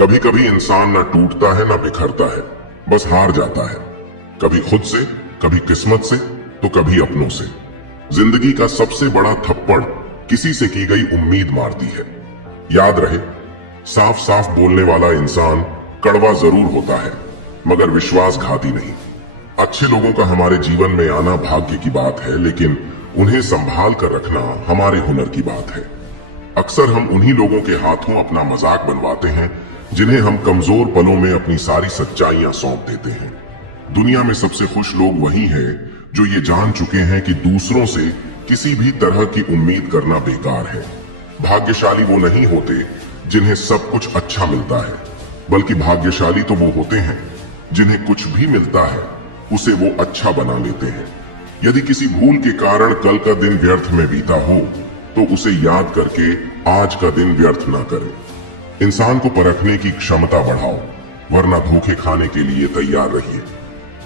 कभी कभी इंसान ना टूटता है ना बिखरता है, बस हार जाता है। कभी खुद से, कभी किस्मत से, तो कभी अपनों से। जिंदगी का सबसे बड़ा थप्पड़ किसी से की गई उम्मीद मारती है। याद रहे, साफ साफ बोलने वाला इंसान कड़वा जरूर होता है, मगर विश्वासघाती नहीं। अच्छे लोगों का हमारे जीवन में आना भाग्य की बात है, लेकिन उन्हें संभाल कर रखना हमारे हुनर की बात है। अक्सर हम उन्हीं लोगों के हाथों अपना मजाक बनवाते हैं जिन्हें हम कमजोर पलों में अपनी सारी सच्चाइयां सौंप देते हैं। दुनिया में सबसे खुश लोग वही हैं जो ये जान चुके हैं कि दूसरों से किसी भी तरह की उम्मीद करना बेकार है। भाग्यशाली वो नहीं होते जिन्हें सब कुछ अच्छा मिलता है, बल्कि भाग्यशाली तो वो होते हैं जिन्हें कुछ भी मिलता है उसे वो अच्छा बना लेते हैं। यदि किसी भूल के कारण कल का दिन व्यर्थ में बीता हो तो उसे याद करके आज का दिन व्यर्थ ना करें। इंसान को परखने की क्षमता बढ़ाओ, वरना धोखे खाने के लिए तैयार रहिए।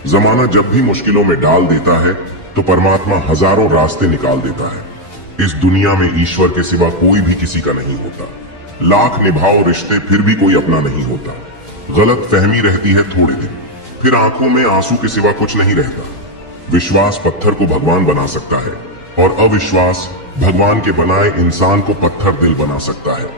जमाना जब भी मुश्किलों में डाल देता है तो परमात्मा हजारों रास्ते निकाल देता है। इस दुनिया में ईश्वर के सिवा कोई भी किसी का नहीं होता। लाख निभाओ रिश्ते फिर भी कोई अपना नहीं होता। गलत फहमी रहती है थोड़े दिन, फिर आंखों में आंसू के सिवा कुछ नहीं रहता। विश्वास पत्थर को भगवान बना सकता है और अविश्वास भगवान के बनाए इंसान को पत्थर दिल बना सकता है।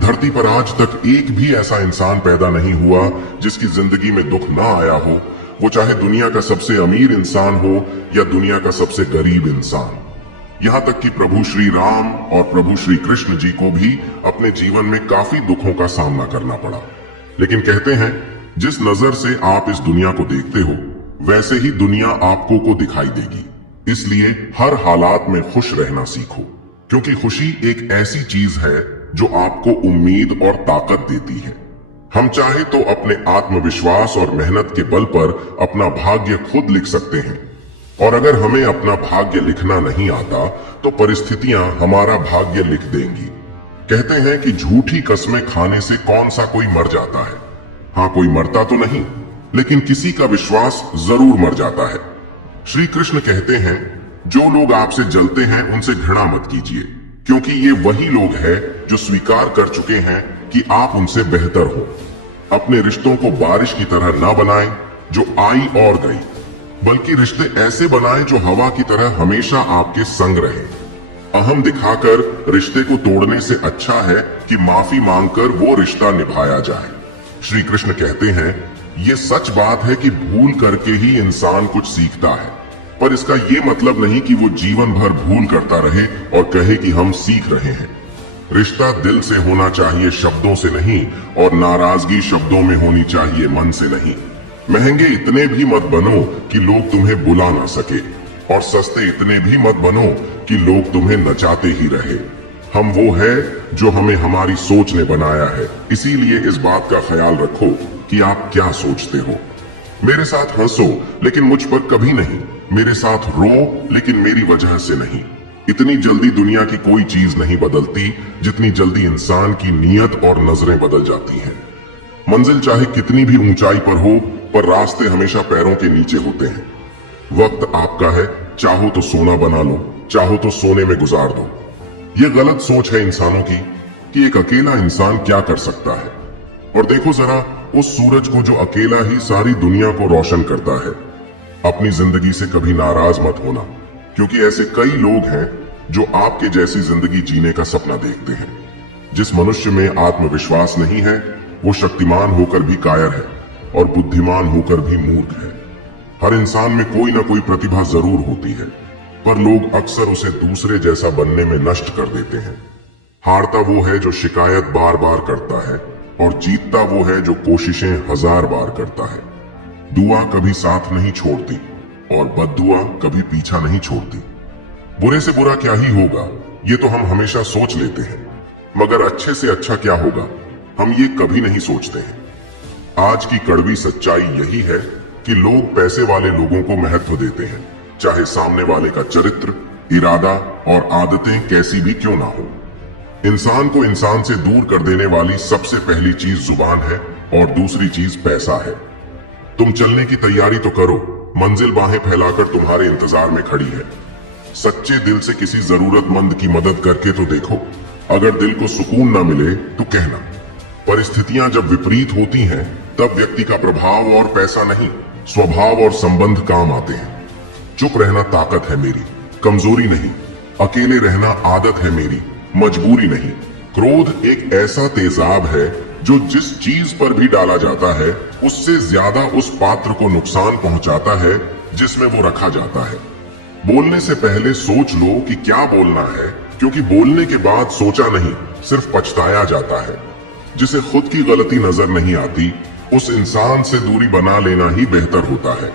धरती पर आज तक एक भी ऐसा इंसान पैदा नहीं हुआ जिसकी जिंदगी में दुख ना आया हो, वो चाहे दुनिया का सबसे अमीर इंसान हो या दुनिया का सबसे गरीब इंसान। यहाँ तक कि प्रभु श्री राम और प्रभु श्री कृष्ण जी को भी अपने जीवन में काफी दुखों का सामना करना पड़ा। लेकिन कहते हैं, जिस नजर से आप इस दुनिया को देखते हो वैसे ही दुनिया आपको को दिखाई देगी। इसलिए हर हालात में खुश रहना सीखो, क्योंकि खुशी एक ऐसी चीज है जो आपको उम्मीद और ताकत देती है। हम चाहे तो अपने आत्मविश्वास और मेहनत के बल पर अपना भाग्य खुद लिख सकते हैं, और अगर हमें अपना भाग्य लिखना नहीं आता तो परिस्थितियां हमारा भाग्य लिख देंगी। कहते हैं कि झूठी कस्में खाने से कौन सा कोई मर जाता है। हाँ, कोई मरता तो नहीं, लेकिन किसी का विश्वास जरूर मर जाता है। श्री कृष्ण कहते हैं, जो लोग आपसे जलते हैं उनसे घृणा मत कीजिए, क्योंकि ये वही लोग हैं जो स्वीकार कर चुके हैं कि आप उनसे बेहतर हो। अपने रिश्तों को बारिश की तरह ना बनाएं जो आई और गई, बल्कि रिश्ते ऐसे बनाएं जो हवा की तरह हमेशा आपके संग रहे। अहम दिखाकर रिश्ते को तोड़ने से अच्छा है कि माफी मांगकर वो रिश्ता निभाया जाए। श्री कृष्ण कहते हैं, ये सच बात है कि भूल करके ही इंसान कुछ सीखता है, पर इसका ये मतलब नहीं कि वो जीवन भर भूल करता रहे और कहे कि हम सीख रहे हैं। रिश्ता दिल से होना चाहिए, शब्दों से नहीं, और नाराजगी शब्दों में होनी चाहिए, मन से नहीं। महंगे इतने भी मत बनो कि लोग तुम्हें बुला ना सके, और सस्ते इतने भी मत बनो कि लोग तुम्हें नचाते ही रहे। हम वो है जो हमें हमारी सोच ने बनाया है, इसीलिए इस बात का ख्याल रखो कि आप क्या सोचते हो। मेरे साथ हंसो लेकिन मुझ पर कभी नहीं, मेरे साथ रो लेकिन मेरी वजह से नहीं। इतनी जल्दी दुनिया की कोई चीज नहीं बदलती जितनी जल्दी इंसान की नीयत और नजरें बदल जाती हैं। मंजिल चाहे कितनी भी ऊंचाई पर हो, पर रास्ते हमेशा पैरों के नीचे होते हैं। वक्त आपका है, चाहो तो सोना बना लो, चाहो तो सोने में गुजार दो। यह गलत सोच है इंसानों की कि एक अकेला इंसान क्या कर सकता है। और देखो जरा उस सूरज को जो अकेला ही सारी दुनिया को रोशन करता है। अपनी जिंदगी से कभी नाराज मत होना, क्योंकि ऐसे कई लोग हैं जो आपके जैसी जिंदगी जीने का सपना देखते हैं। जिस मनुष्य में आत्मविश्वास नहीं है वो शक्तिमान होकर भी कायर है और बुद्धिमान होकर भी मूर्ख है। हर इंसान में कोई ना कोई प्रतिभा जरूर होती है, पर लोग अक्सर उसे दूसरे जैसा बनने में नष्ट कर देते हैं। हारता वो है जो शिकायत बार बार करता है, और जीतता वो है जो कोशिशें हजार बार करता है। दुआ कभी साथ नहीं छोड़ती और बद्दुआ कभी पीछा नहीं छोड़ती। बुरे से बुरा क्या ही होगा ये तो हम हमेशा सोच लेते हैं, मगर अच्छे से अच्छा क्या होगा हम ये कभी नहीं सोचते हैं। आज की कड़वी सच्चाई यही है कि लोग पैसे वाले लोगों को महत्व देते हैं, चाहे सामने वाले का चरित्र, इरादा और आदतें कैसी भी क्यों ना हो। इंसान को इंसान से दूर कर देने वाली सबसे पहली चीज जुबान है और दूसरी चीज पैसा है। तुम चलने की तैयारी तो करो, मंजिल बाहें फैलाकर तुम्हारे इंतजार में खड़ी है। सच्चे दिल से किसी जरूरतमंद की मदद करके तो देखो, अगर दिल को सुकून ना मिले तो कहना। परिस्थितियां जब विपरीत होती हैं, तब व्यक्ति का प्रभाव और पैसा नहीं, स्वभाव और संबंध काम आते हैं। चुप रहना ताकत है मेरी, कमजोरी नहीं। अकेले रहना आदत है मेरी, मजबूरी नहीं। क्रोध एक ऐसा तेजाब है जो जिस चीज पर भी डाला जाता है उससे ज्यादा उस पात्र को नुकसान पहुंचाता है जिसमें वो रखा जाता है। बोलने से पहले सोच लो कि क्या बोलना है, क्योंकि बोलने के बाद सोचा नहीं, सिर्फ पछताया जाता है। जिसे खुद की गलती नजर नहीं आती, उस इंसान से दूरी बना लेना ही बेहतर होता है।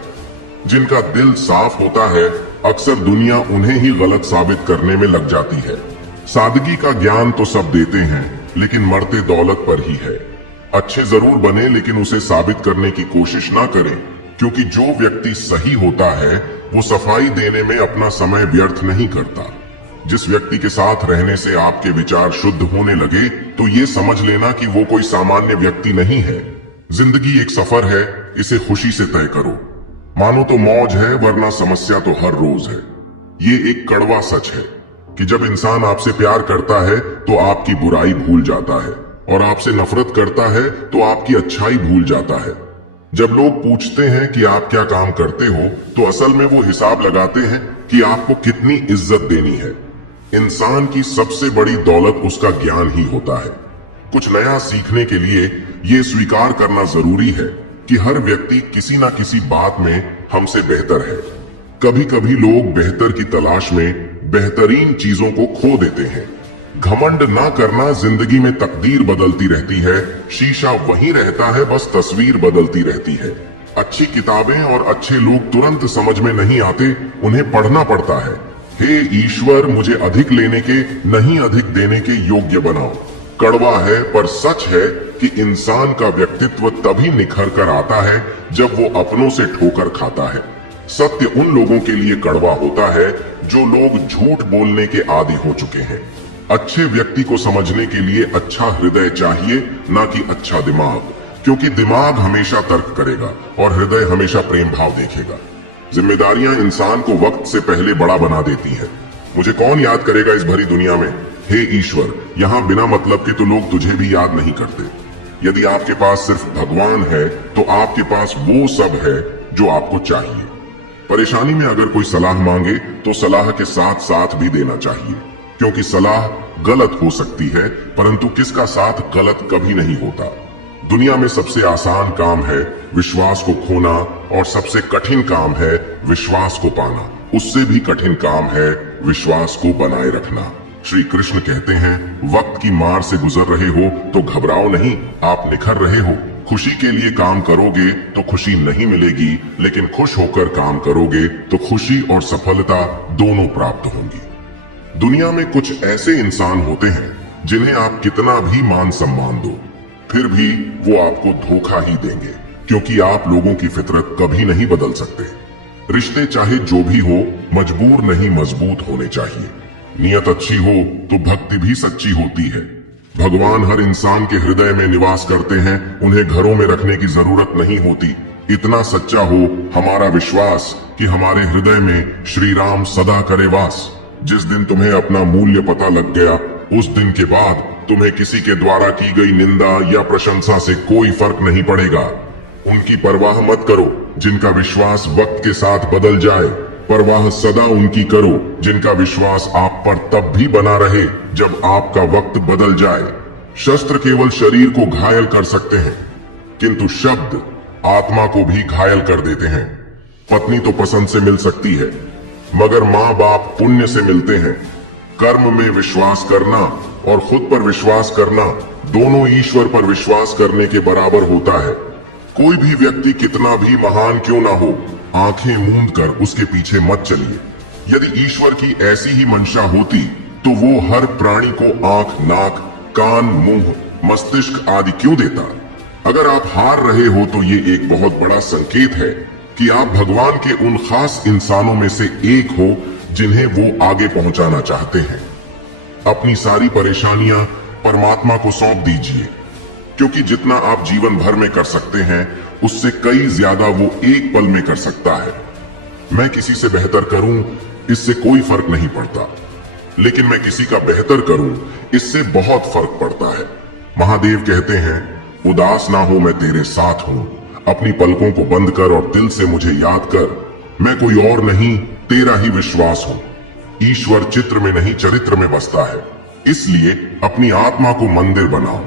जिनका दिल साफ होता है, अक्सर दुनिया उन्हें ही गलत साबित करने में लग जाती है। सादगी का ज्ञान तो सब देते हैं, लेकिन मरते दौलत पर ही है। अच्छे जरूर बने, लेकिन उसे साबित करने की कोशिश ना करें, क्योंकि जो व्यक्ति सही होता है वो सफाई देने में अपना समय व्यर्थ नहीं करता। जिस व्यक्ति के साथ रहने से आपके विचार शुद्ध होने लगे, तो ये समझ लेना कि वो कोई सामान्य व्यक्ति नहीं है। जिंदगी एक सफर है, इसे खुशी से तय करो। मानो तो मौज है, वरना समस्या तो हर रोज है। ये एक कड़वा सच है कि जब इंसान आपसे प्यार करता है तो आपकी बुराई भूल जाता है, और आपसे नफरत करता है तो आपकी अच्छाई भूल जाता है। जब लोग पूछते हैं कि आप क्या काम करते हो, तो असल में वो हिसाब लगाते हैं कि आपको कितनी इज्जत देनी है। इंसान की सबसे बड़ी दौलत उसका ज्ञान ही होता है। कुछ नया सीखने के लिए ये स्वीकार करना जरूरी है कि हर व्यक्ति किसी ना किसी बात में हमसे बेहतर है। कभी कभी लोग बेहतर की तलाश में बेहतरीन चीजों को खो देते हैं। घमंड ना करना, जिंदगी में तकदीर बदलती रहती है, शीशा वहीं रहता है, बस तस्वीर बदलती रहती है। अच्छी किताबें और अच्छे लोग तुरंत समझ में नहीं आते, उन्हें पढ़ना पड़ता है। हे ईश्वर, मुझे अधिक लेने के नहीं अधिक देने के योग्य बनाओ। कड़वा है पर सच है कि इंसान का व्यक्तित्व तभी निखर कर आता है जब वो अपनों से ठोकर खाता है। सत्य उन लोगों के लिए कड़वा होता है जो लोग झूठ बोलने के आदी हो चुके हैं। अच्छे व्यक्ति को समझने के लिए अच्छा हृदय चाहिए, ना कि अच्छा दिमाग, क्योंकि दिमाग हमेशा तर्क करेगा और हृदय हमेशा प्रेम भाव देखेगा। जिम्मेदारियां इंसान को वक्त से पहले बड़ा बना देती हैं। मुझे कौन याद करेगा इस भरी दुनिया में? हे ईश्वर, यहाँ बिना मतलब के तो लोग तुझे भी याद नहीं करते। यदि आपके पास सिर्फ भगवान है, तो आपके पास वो सब है जो आपको चाहिए। परेशानी में अगर कोई सलाह मांगे, तो सलाह के साथ साथ भी देना चाहिए, क्योंकि सलाह गलत हो सकती है, परंतु किसका साथ गलत कभी नहीं होता। दुनिया में सबसे आसान काम है विश्वास को खोना, और सबसे कठिन काम है विश्वास को पाना। उससे भी कठिन काम है विश्वास को बनाए रखना। श्री कृष्ण कहते हैं, वक्त की मार से गुजर रहे हो तो घबराओ नहीं, आप निखर रहे हो। खुशी के लिए काम करोगे तो खुशी नहीं मिलेगी, लेकिन खुश होकर काम करोगे तो खुशी और सफलता दोनों प्राप्त होंगी। दुनिया में कुछ ऐसे इंसान होते हैं जिन्हें आप कितना भी मान सम्मान दो, फिर भी वो आपको धोखा ही देंगे, क्योंकि आप लोगों की फितरत कभी नहीं बदल सकते। रिश्ते चाहे जो भी हो, मजबूर नहीं मजबूत होने चाहिए। नियत अच्छी हो तो भक्ति भी सच्ची होती है। भगवान हर इंसान के हृदय में निवास करते हैं, उन्हें घरों में रखने की जरूरत नहीं होती। इतना सच्चा हो हमारा विश्वास कि हमारे हृदय में श्री राम सदा करे वास। जिस दिन तुम्हें अपना मूल्य पता लग गया, उस दिन के बाद तुम्हें किसी के द्वारा की गई निंदा या प्रशंसा से कोई फर्क नहीं पड़ेगा। उनकी परवाह मत करो जिनका विश्वास वक्त के साथ बदल जाए, परवाह सदा उनकी करो जिनका विश्वास आप पर तब भी बना रहे जब आपका वक्त बदल जाए। शस्त्र केवल शरीर को घायल कर सकते हैं, किंतु शब्द आत्मा को भी घायल कर देते हैं। पत्नी तो पसंद से मिल सकती है, मगर माँ बाप पुण्य से मिलते हैं। कर्म में विश्वास करना और खुद पर विश्वास करना दोनों ईश्वर पर विश्वास करने के बराबर होता है। कोई भी व्यक्ति कितना भी महान क्यों ना हो, आंखें मूंद कर उसके पीछे मत चलिए। यदि ईश्वर की ऐसी ही मंशा होती तो वो हर प्राणी को आंख, नाक, कान, मुंह, मस्तिष्क आदि क्यों देता? अगर आप हार रहे हो तो ये एक बहुत बड़ा संकेत है कि आप भगवान के उन खास इंसानों में से एक हो जिन्हें वो आगे पहुंचाना चाहते हैं। अपनी सारी परेशानियां परमात्मा को सौंप दीजिए, क्योंकि जितना आप जीवन भर में कर सकते हैं उससे कई ज्यादा वो एक पल में कर सकता है। मैं किसी से बेहतर करूं इससे कोई फर्क नहीं पड़ता, लेकिन मैं किसी का बेहतर करूं इससे बहुत फर्क पड़ता है। महादेव कहते हैं, उदास ना हो मैं तेरे साथ हूं, अपनी पलकों को बंद कर और दिल से मुझे याद कर, मैं कोई और नहीं तेरा ही विश्वास हूं। ईश्वर चित्र में नहीं चरित्र में बसता है, इसलिए अपनी आत्मा को मंदिर बनाओ।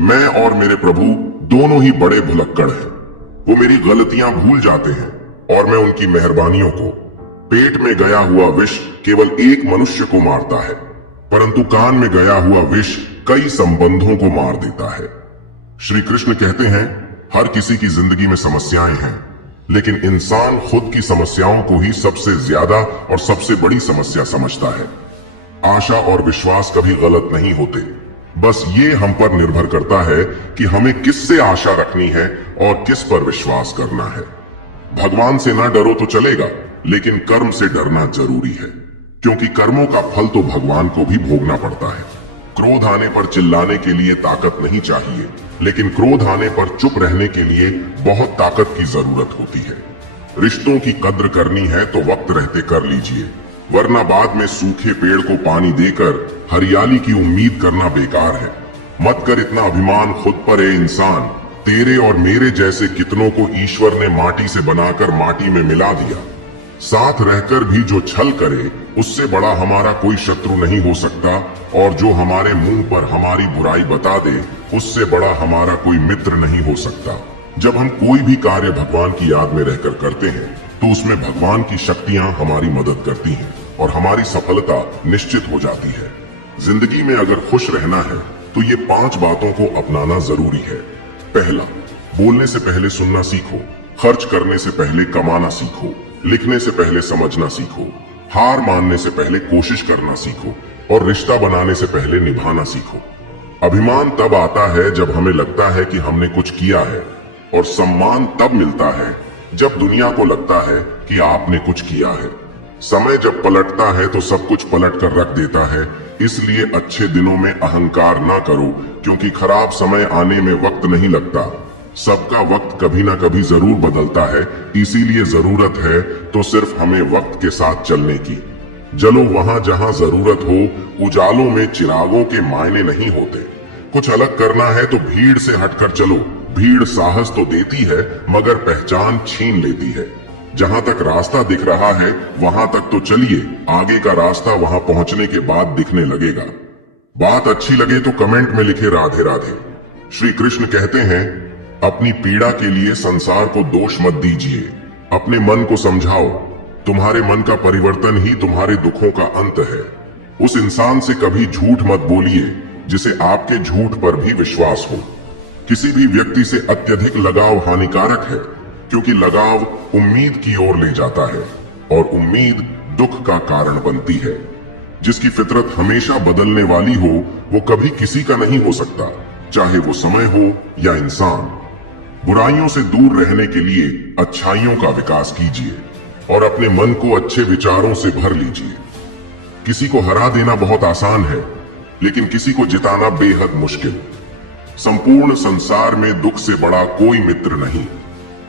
मैं और मेरे प्रभु दोनों ही बड़े भुलक्कड़ हैं। वो मेरी गलतियां भूल जाते हैं और मैं उनकी मेहरबानियों को। पेट में गया हुआ विष केवल एक मनुष्य को मारता है, परंतु कान में गया हुआ विष कई संबंधों को मार देता है। श्री कृष्ण कहते हैं, हर किसी की जिंदगी में समस्याएं हैं, लेकिन इंसान खुद की समस्याओं को ही सबसे ज्यादा और सबसे बड़ी समस्या समझता है। आशा और विश्वास कभी गलत नहीं होते, बस ये हम पर निर्भर करता है कि हमें किससे आशा रखनी है और किस पर विश्वास करना है। भगवान से ना डरो तो चलेगा, लेकिन कर्म से डरना जरूरी है, क्योंकि कर्मों का फल तो भगवान को भी भोगना पड़ता है। क्रोध आने पर चिल्लाने के लिए ताकत नहीं चाहिए, लेकिन क्रोध आने पर चुप रहने के लिए बहुत ताकत की जरूरत होती है। रिश्तों की कद्र करनी है तो वक्त रहते कर लीजिए, वरना बाद में सूखे पेड़ को पानी देकर हरियाली की उम्मीद करना बेकार है। मत कर इतना अभिमान खुद पर ए इंसान, तेरे और मेरे जैसे कितनों को ईश्वर ने माटी से बनाकर माटी में मिला दिया। साथ रहकर भी जो छल करे, उससे बड़ा हमारा कोई शत्रु नहीं हो सकता, और जो हमारे मुंह पर हमारी बुराई बता दे, उससे बड़ा हमारा कोई मित्र नहीं हो सकता। जब हम कोई भी कार्य भगवान की याद में रहकर करते हैं, तो उसमें भगवान की शक्तियां हमारी मदद करती हैं और हमारी सफलता निश्चित हो जाती है। जिंदगी में अगर खुश रहना है तो ये 5 बातों को अपनाना जरूरी है। पहला, बोलने से पहले सुनना सीखो, खर्च करने से पहले कमाना सीखो, लिखने से पहले समझना सीखो, हार मानने से पहले कोशिश करना सीखो और रिश्ता बनाने से पहले निभाना सीखो। अभिमान तब आता है जब हमें लगता है कि हमने कुछ किया है, और सम्मान तब मिलता है जब दुनिया को लगता है कि आपने कुछ किया है। समय जब पलटता है तो सब कुछ पलट कर रख देता है, इसलिए अच्छे दिनों में अहंकार ना करो, क्योंकि खराब समय आने में वक्त नहीं लगता। सबका वक्त कभी ना कभी जरूर बदलता है, इसीलिए जरूरत है तो सिर्फ हमें वक्त के साथ चलने की। जलो वहां जहां जरूरत हो, उजालों में चिरागों के मायने नहीं होते। कुछ अलग करना है तो भीड़ से हटकर चलो। भीड़ साहस तो देती है, मगर पहचान छीन लेती है। जहां तक रास्ता दिख रहा है वहां तक तो चलिए, आगे का रास्ता वहां पहुंचने के बाद दिखने लगेगा। बात अच्छी लगे तो कमेंट में लिखे राधे राधे। श्री कृष्ण कहते हैं, अपनी पीड़ा के लिए संसार को दोष मत दीजिए, अपने मन को समझाओ। तुम्हारे मन का परिवर्तन ही तुम्हारे दुखों का अंत है। उस इंसान से कभी झूठ मत बोलिए जिसे आपके झूठ पर भी विश्वास हो। किसी भी व्यक्ति से अत्यधिक लगाव हानिकारक है, क्योंकि लगाव उम्मीद की ओर ले जाता है और उम्मीद दुख का कारण बनती है। जिसकी फितरत हमेशा बदलने वाली हो, वो कभी किसी का नहीं हो सकता, चाहे वो समय हो या इंसान। बुराइयों से दूर रहने के लिए अच्छाइयों का विकास कीजिए और अपने मन को अच्छे विचारों से भर लीजिए। किसी को हरा देना बहुत आसान है, लेकिन किसी को जिताना बेहद मुश्किल। संपूर्ण संसार में दुख से बड़ा कोई मित्र नहीं,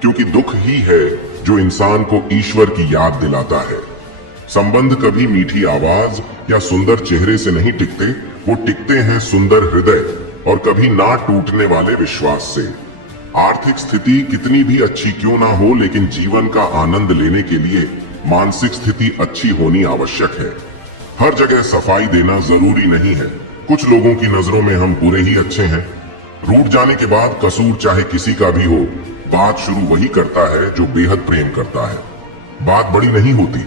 क्योंकि दुख ही है जो इंसान को ईश्वर की याद दिलाता है। संबंध कभी मीठी आवाज या सुंदर चेहरे से नहीं टिकते, वो टिकते हैं सुंदर हृदय और कभी ना टूटने वाले विश्वास से। आर्थिक स्थिति कितनी भी अच्छी क्यों ना हो, लेकिन जीवन का आनंद लेने के लिए मानसिक स्थिति अच्छी होनी आवश्यक है। हर जगह सफाई देना जरूरी नहीं है। कुछ लोगों की नजरों में हम बुरे ही अच्छे हैं। रूठ जाने के बाद कसूर चाहे किसी का भी हो, बात शुरू वही करता है जो बेहद प्रेम करता है। बात बड़ी नहीं होती,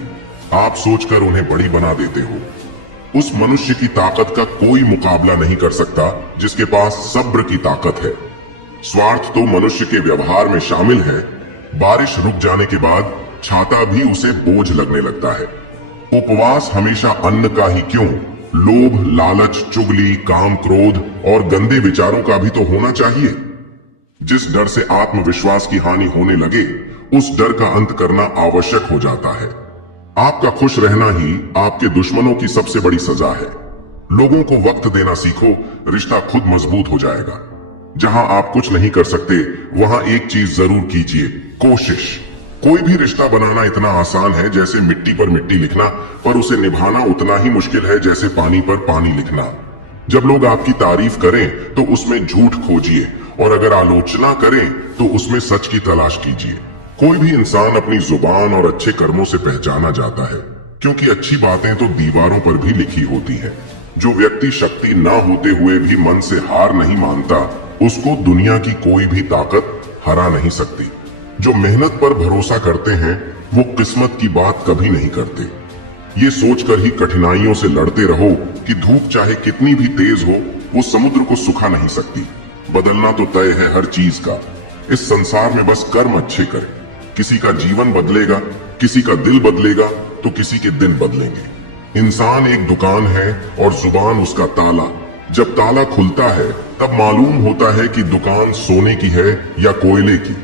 आप सोचकर उन्हें बड़ी बना देते हो। उस मनुष्य की ताकत का कोई मुकाबला नहीं कर सकता जिसके पास सब्र की ताकत है। स्वार्थ तो मनुष्य के व्यवहार में शामिल है। बारिश रुक जाने के बाद छाता भी उसे बोझ लगने लगता है। उपवास हमेशा अन्न का ही क्यों, लोभ, लालच, चुगली, काम, क्रोध और गंदे विचारों का भी तो होना चाहिए। जिस डर से आत्मविश्वास की हानि होने लगे, उस डर का अंत करना आवश्यक हो जाता है। आपका खुश रहना ही आपके दुश्मनों की सबसे बड़ी सजा है। लोगों को वक्त देना सीखो, रिश्ता खुद मजबूत हो जाएगा। जहां आप कुछ नहीं कर सकते, वहां एक चीज जरूर कीजिए, कोशिश। कोई भी रिश्ता बनाना इतना आसान है जैसे मिट्टी पर मिट्टी लिखना, पर उसे निभाना उतना ही मुश्किल है जैसे पानी पर पानी लिखना। जब लोग आपकी तारीफ करें तो उसमें झूठ खोजिए, और अगर आलोचना करें तो उसमें सच की तलाश कीजिए। कोई भी इंसान अपनी जुबान और अच्छे कर्मों से पहचाना जाता है, क्योंकि अच्छी बातें तो दीवारों पर भी लिखी होती हैं। जो व्यक्ति शक्ति ना होते हुए भी मन से हार नहीं मानता, उसको दुनिया की कोई भी ताकत हरा नहीं सकती। जो मेहनत पर भरोसा करते हैं वो किस्मत की बात कभी नहीं करते। ये सोचकर ही कठिनाइयों से लड़ते रहो कि धूप चाहे कितनी भी तेज हो, वो समुद्र को सुखा नहीं सकती। बदलना तो तय है हर चीज का। इस संसार में बस कर्म अच्छे करें। किसी का जीवन बदलेगा, किसी का दिल बदलेगा, तो किसी के दिन बदलेंगे। इंसान एक दुकान है और जुबान उसका ताला। जब ताला खुलता है तब मालूम होता है कि दुकान सोने की है या कोयले की।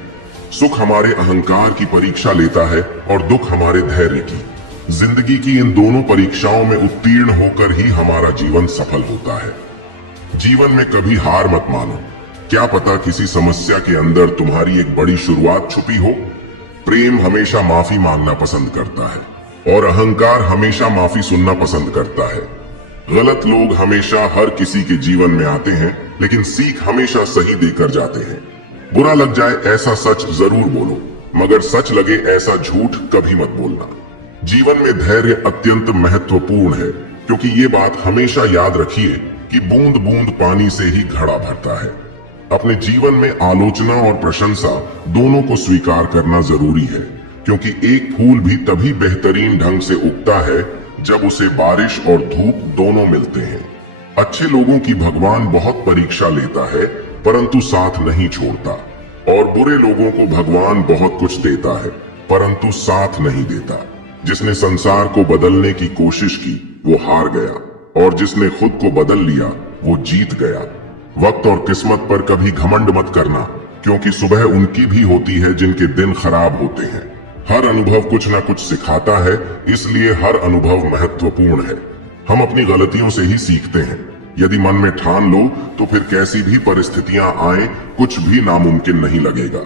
सुख हमारे अहंकार की परीक्षा लेता है और दुख हमारे धैर्य की। जिंदगी की इन दोनों परीक्षाओं में उत्तीर्ण होकर ही हमारा जीवन सफल होता है। जीवन में कभी हार मत मानो। क्या पता किसी समस्या के अंदर तुम्हारी एक बड़ी शुरुआत छुपी हो। प्रेम हमेशा माफी मांगना पसंद करता है और अहंकार हमेशा माफी सुनना पसंद करता है। गलत लोग हमेशा हर किसी के जीवन में आते हैं, लेकिन सीख हमेशा सही देकर जाते हैं। बुरा लग जाए ऐसा सच जरूर बोलो, मगर सच लगे ऐसा झूठ कभी मत बोलना। जीवन में धैर्य अत्यंत महत्वपूर्ण है, क्योंकि ये बात हमेशा याद रखिए कि बूंद बूंद पानी से ही घड़ा भरता है। अपने जीवन में आलोचना और प्रशंसा दोनों को स्वीकार करना जरूरी है, क्योंकि एक फूल भी तभी बेहतरीन ढंग से उगता है जब उसे बारिश और धूप दोनों मिलते हैं। अच्छे लोगों की भगवान बहुत परीक्षा लेता है, परंतु साथ नहीं छोड़ता, और बुरे लोगों को भगवान बहुत कुछ देता है, परंतु साथ नहीं देता। जिसने संसार को बदलने की कोशिश की वो हार गया, और जिसने खुद को बदल लिया वो जीत गया। वक्त और किस्मत पर कभी घमंड मत करना, क्योंकि सुबह उनकी भी होती है जिनके दिन खराब होते हैं। हर अनुभव कुछ ना कुछ सिखाता है, इसलिए हर अनुभव महत्वपूर्ण है। हम अपनी गलतियों से ही सीखते हैं। यदि मन में ठान लो तो फिर कैसी भी परिस्थितियां आए कुछ भी नामुमकिन नहीं लगेगा।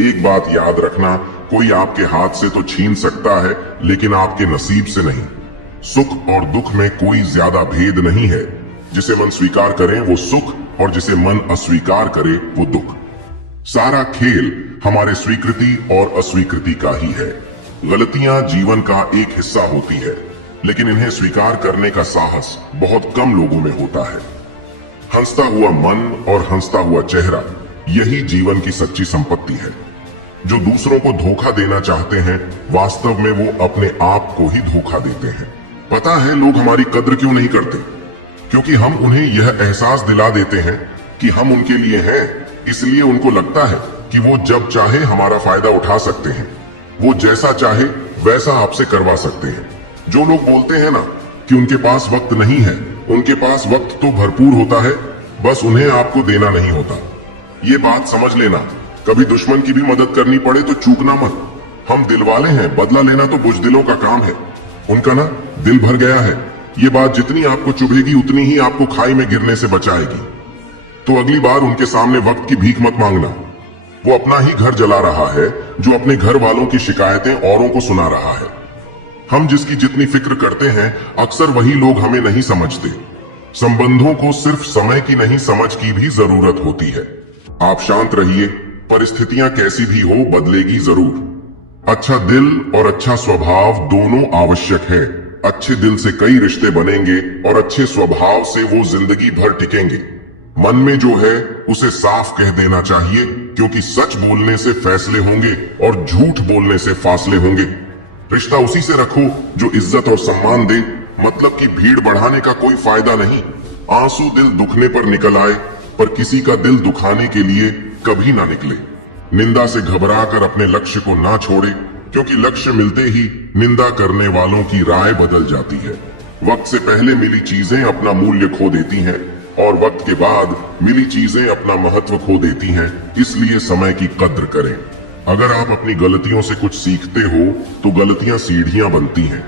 एक बात याद रखना, कोई आपके हाथ से तो छीन सकता है, लेकिन आपके नसीब से नहीं। सुख और दुख में कोई ज्यादा भेद नहीं है। जिसे मन स्वीकार करे वो सुख, और जिसे मन अस्वीकार करे वो दुख। सारा खेल हमारे स्वीकृति और अस्वीकृति का ही है। गलतियां जीवन का एक हिस्सा होती है, लेकिन इन्हें स्वीकार करने का साहस बहुत कम लोगों में होता है। हंसता हुआ मन और हंसता हुआ चेहरा, यही जीवन की सच्ची संपत्ति है। जो दूसरों को धोखा देना चाहते हैं, वास्तव में वो अपने आप को ही धोखा देते हैं। पता है लोग हमारी कद्र क्यों नहीं करते? क्योंकि हम उन्हें यह एहसास दिला देते हैं कि हम उनके लिए हैं। इसलिए उनको लगता है कि वो जब चाहे हमारा फायदा उठा सकते हैं। वो जैसा चाहे वैसा आपसे करवा सकते हैं। जो लोग बोलते हैं ना कि उनके पास वक्त नहीं है, उनके पास वक्त तो भरपूर होता है, बस उन्हें आपको देना नहीं होता। ये बात समझ लेना। कभी दुश्मन की भी मदद करनी पड़े तो चूकना मत। हम दिलवाले हैं, बदला लेना तो बुजदिलों का काम है। उनका ना दिल भर गया है। ये बात जितनी आपको चुभेगी उतनी ही आपको खाई में गिरने से बचाएगी। तो अगली बार उनके सामने वक्त की भीख मत मांगना। वो अपना ही घर जला रहा है, जो अपने घर वालों की शिकायतें औरों को सुना रहा है। हम जिसकी जितनी फिक्र करते हैं, अक्सर वही लोग हमें नहीं समझते। संबंधों को सिर्फ समय की नहीं, समझ की भी जरूरत होती है। आप शांत रहिए, परिस्थितियां कैसी भी हो बदलेगी जरूर। अच्छा दिल और अच्छा स्वभाव दोनों आवश्यक है। अच्छे दिल से कई रिश्ते बनेंगे और अच्छे स्वभाव से वो जिंदगी भर टिकेंगे। मन में जो है उसे साफ कह देना चाहिए, क्योंकि सच बोलने से फैसले होंगे और झूठ बोलने से फासले होंगे। रिश्ता उसी से रखो जो इज्जत और सम्मान दे, मतलब कि भीड़ बढ़ाने का कोई फायदा नहीं। आंसू दिल दुखने पर निकल आए, पर किसी का दिल दुखाने के लिए कभी ना निकले। निंदा से घबराकर अपने लक्ष्य को ना छोड़े, क्योंकि लक्ष्य मिलते ही निंदा करने वालों की राय बदल जाती है। वक्त से पहले मिली चीजें अपना मूल्य खो देती हैं, और वक्त के बाद मिली चीजें अपना महत्व खो देती हैं। इसलिए समय की कद्र करें। अगर आप अपनी गलतियों से कुछ सीखते हो तो गलतियां सीढ़ियां बनती हैं,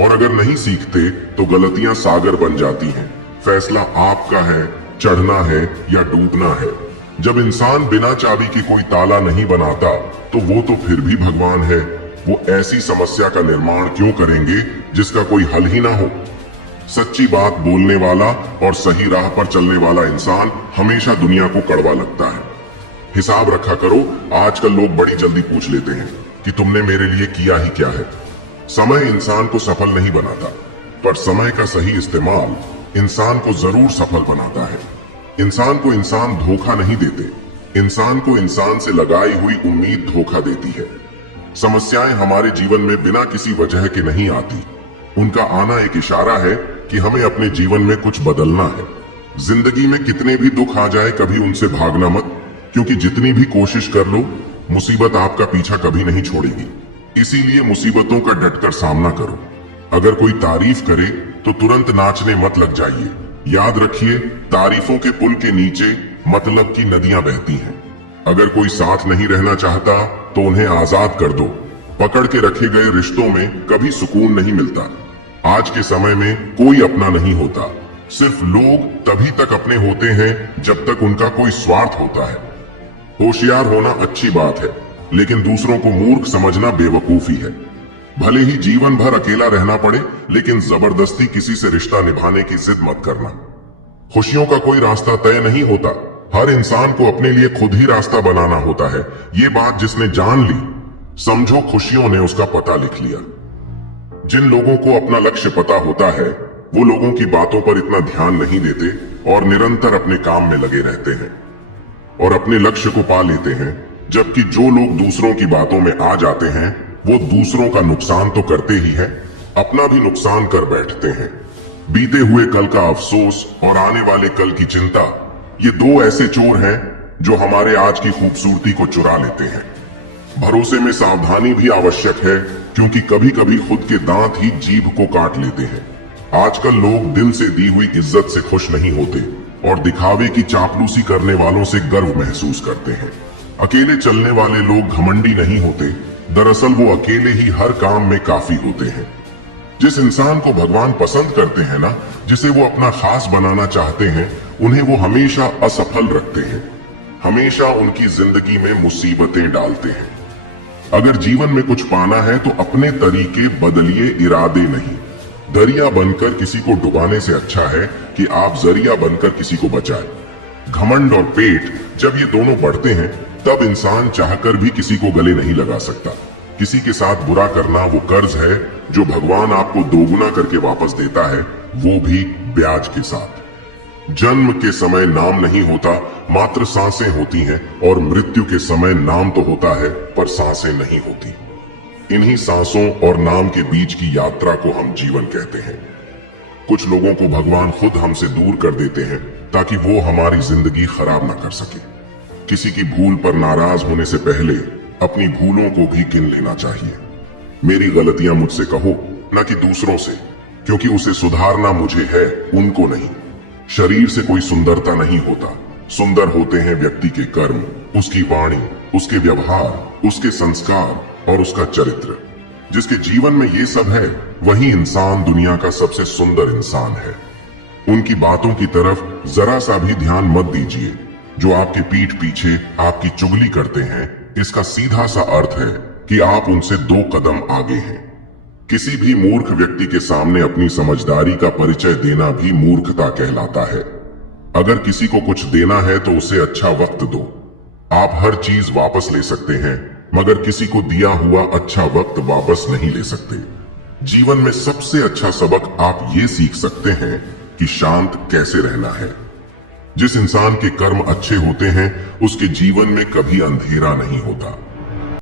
और अगर नहीं सीखते तो गलतियां सागर बन जाती हैं। फैसला आपका है, चढ़ना है या डूबना है। जब इंसान बिना चाबी की कोई ताला नहीं बनाता तो वो तो फिर भी भगवान है। वो ऐसी समस्या का निर्माण क्यों करेंगे जिसका कोई हल ही ना हो। सच्ची बात बोलने वाला और सही राह पर चलने वाला इंसान हमेशा दुनिया को कड़वा लगता है। हिसाब रखा करो, आजकल लोग बड़ी जल्दी पूछ लेते हैं कि तुमने मेरे लिए किया ही क्या है। समय इंसान को सफल नहीं बनाता, पर समय का सही इस्तेमाल इंसान को जरूर सफल बनाता है। इंसान को इंसान धोखा नहीं देते, इंसान को इंसान से लगाई हुई उम्मीद धोखा देती है। समस्याएं हमारे जीवन में बिना किसी वजह के नहीं आती, उनका आना एक इशारा है कि हमें अपने जीवन में कुछ बदलना है। जिंदगी में कितने भी दुख आ जाए, कभी उनसे भागना मत, क्योंकि जितनी भी कोशिश कर लो, मुसीबत आपका पीछा कभी नहीं छोड़ेगी। इसीलिए मुसीबतों का डटकर सामना करो। अगर कोई तारीफ करे तो तुरंत नाचने मत लग जाइए। याद रखिए, तारीफों के पुल के नीचे मतलब की नदियां बहती हैं। अगर कोई साथ नहीं रहना चाहता तो उन्हें आजाद कर दो। पकड़ के रखे गए रिश्तों में कभी सुकून नहीं मिलता। आज के समय में कोई अपना नहीं होता, सिर्फ लोग तभी तक अपने होते हैं जब तक उनका कोई स्वार्थ होता है। होशियार होना अच्छी बात है, लेकिन दूसरों को मूर्ख समझना बेवकूफी है। भले ही जीवन भर अकेला रहना पड़े, लेकिन जबरदस्ती किसी से रिश्ता निभाने की जिद मत करना। खुशियों का कोई रास्ता तय नहीं होता, हर इंसान को अपने लिए खुद ही रास्ता बनाना होता है। ये बात जिसने जान ली, समझो खुशियों ने उसका पता लिख लिया। जिन लोगों को अपना लक्ष्य पता होता है, वो लोगों की बातों पर इतना ध्यान नहीं देते और निरंतर अपने काम में लगे रहते हैं और अपने लक्ष्य को पा लेते हैं। जबकि जो लोग दूसरों की बातों में आ जाते हैं, वो दूसरों का नुकसान तो करते ही हैं, अपना भी नुकसान कर बैठते हैं। बीते हुए कल का अफसोस और आने वाले कल की चिंता, ये दो ऐसे चोर हैं जो हमारे आज की खूबसूरती को चुरा लेते हैं। भरोसे में सावधानी भी आवश्यक है, क्योंकि कभी कभी खुद के दांत ही जीभ को काट लेते हैं। आजकल लोग दिल से दी हुई इज्जत से खुश नहीं होते और दिखावे की चापलूसी करने वालों से गर्व महसूस करते हैं। अकेले चलने वाले लोग घमंडी नहीं होते, दरअसल वो अकेले ही हर काम में काफी होते हैं। जिस इंसान को भगवान पसंद करते हैं ना, जिसे वो अपना खास बनाना चाहते हैं, उन्हें वो हमेशा असफल रखते हैं, हमेशा उनकी जिंदगी में मुसीबतें डालते हैं। अगर जीवन में कुछ पाना है तो अपने तरीके बदलिए, इरादे नहीं। दरिया बनकर किसी को डुबाने से अच्छा है कि आप जरिया बनकर किसी को बचाएं। घमंड और पेट जब ये दोनों बढ़ते हैं, तब इंसान चाहकर भी किसी को गले नहीं लगा सकता। किसी के साथ बुरा करना वो कर्ज है जो भगवान आपको दोगुना करके वापस देता है, वो भी ब्याज के साथ। जन्म के समय नाम नहीं होता, मात्र सांसें होती हैं, और मृत्यु के समय नाम तो होता है, पर सांसें नहीं होती। इन्हीं सांसों और नाम के बीच की यात्रा को हम जीवन कहते हैं। कुछ लोगों को भगवान खुद हमसे दूर कर देते हैं ताकि वो हमारी जिंदगी खराब ना कर सके। किसी की भूल पर नाराज होने से पहले अपनी भूलों को भी गिन लेना चाहिए। मेरी गलतियां मुझसे कहो, न कि दूसरों से, क्योंकि उसे सुधारना मुझे है, उनको नहीं। शरीर से कोई सुंदरता नहीं होता, सुंदर होते हैं व्यक्ति के कर्म, उसकी वाणी, उसके व्यवहार, उसके संस्कार और उसका चरित्र। जिसके जीवन में ये सब है, वही इंसान दुनिया का सबसे सुंदर इंसान है। उनकी बातों की तरफ जरा सा भी ध्यान मत दीजिए। जो आपके पीठ पीछे आपकी चुगली करते हैं, इसका सीधा सा अर्थ है कि आप उनसे 2 कदम आगे हैं। किसी भी मूर्ख व्यक्ति के सामने अपनी समझदारी का परिचय देना भी मूर्खता कहलाता है। अगर किसी को कुछ देना है तो उसे अच्छा वक्त दो। आप हर चीज वापस ले सकते हैं, मगर किसी को दिया हुआ अच्छा वक्त वापस नहीं ले सकते। जीवन में सबसे अच्छा सबक आप ये सीख सकते हैं कि शांत कैसे रहना है। जिस इंसान के कर्म अच्छे होते हैं, उसके जीवन में कभी अंधेरा नहीं होता।